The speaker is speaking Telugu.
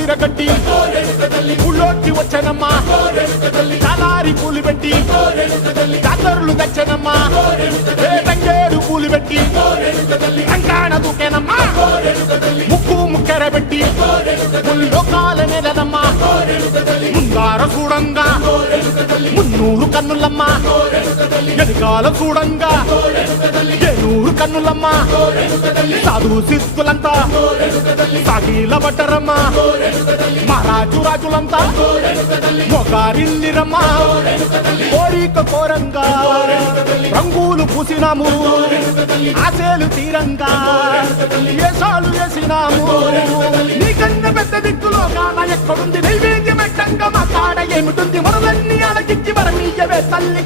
విరగట్టి ఊళ్ళోకి వచ్చనమ్మా చాలారి పూలు పెట్టి జాతరులు తెచ్చనమ్మా తంగేరు పూలు పెట్టి రంగాణ దూకేనమ్మా ముక్కు ముక్కెర పెట్టి ముల్లోకాల నెలనమ్మా ముందార చూడంగా మున్నూరు కన్నులమ్మా ఎనకాల చూడంగా ఏనూరు కన్నులమ్మా సాధు సిద్ధులంతా సాగిల పట్టరమ్మా మహారాజు రాజులంతా మొగారిల్లిరమ్మా కోరిక కోరంగా రంగులు పూసినాము ఆశలు తీరంగా ఏసాలు వేసినాము నీకన్నా పెద్ద దిక్కులో కాన ఎక్కడుంది నైవేద్యం ఎట్టంగా మా కాడ ఏమిటుంది మనలన్నీ అలకించి మరమీయవే తల్లి